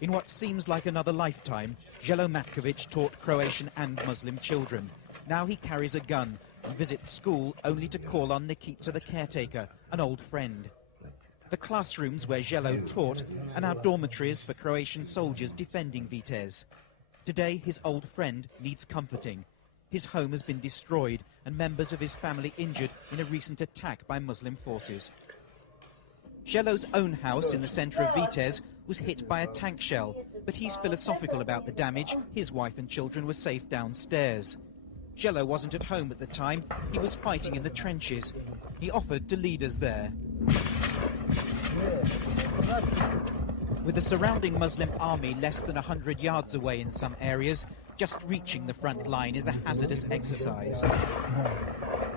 In what seems like another lifetime, Jello Matkovic taught Croatian and Muslim children. Now he carries a gun and visits school only to call on Nikica the caretaker, an old friend. The classrooms where Jello taught are now dormitories for Croatian soldiers defending Vitez. Today, his old friend needs comforting. His home has been destroyed and members of his family injured in a recent attack by Muslim forces. Jello's own house in the centre of Vitez was hit by a tank shell, but he's philosophical about the damage. His wife and children were safe downstairs. Jello wasn't at home at the time. He was fighting in the trenches. He offered to lead us there. With the surrounding Muslim army less than 100 yards away in some areas, just reaching the front line is a hazardous exercise.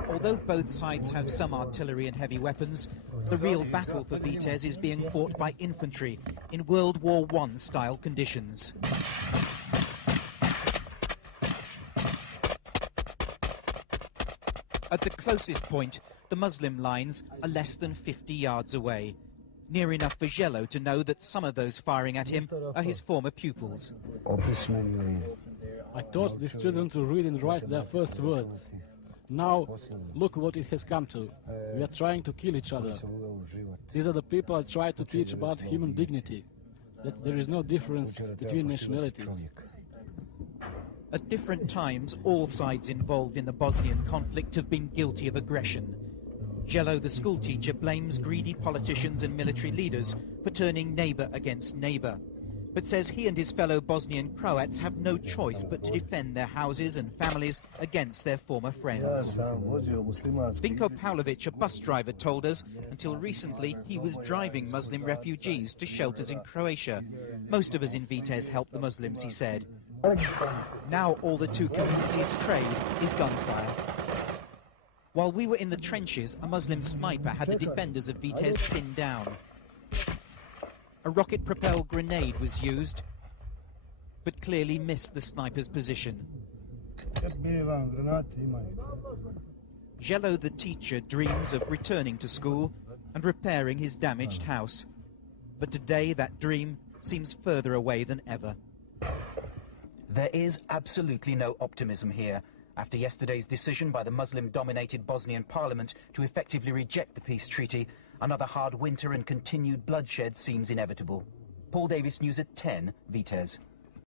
Although both sides have some artillery and heavy weapons, the real battle for Vitez is being fought by infantry in World War I style conditions. At the closest point, the Muslim lines are less than 50 yards away, near enough for Jello to know that some of those firing at him are his former pupils. I taught these children to read and write their first words. Now, look what it has come to. We are trying to kill each other. These are the people I try to teach about human dignity, that there is no difference between nationalities. At different times, all sides involved in the Bosnian conflict have been guilty of aggression. Jello, the schoolteacher, blames greedy politicians and military leaders for turning neighbour against neighbour, but says he and his fellow Bosnian Croats have no choice but to defend their houses and families against their former friends. Vinko Pavlovic, a bus driver, told us until recently he was driving Muslim refugees to shelters in Croatia. Most of us in Vitez helped the Muslims, he said. Now all the two communities trade is gunfire. While we were in the trenches, a Muslim sniper had the defenders of Vitez pinned down. A rocket-propelled grenade was used, but clearly missed the sniper's position. Jello, the teacher, dreams of returning to school and repairing his damaged house. But today that dream seems further away than ever. There is absolutely no optimism here. After yesterday's decision by the Muslim-dominated Bosnian parliament to effectively reject the peace treaty, another hard winter and continued bloodshed seems inevitable. Paul Davis, News at 10, Vitez.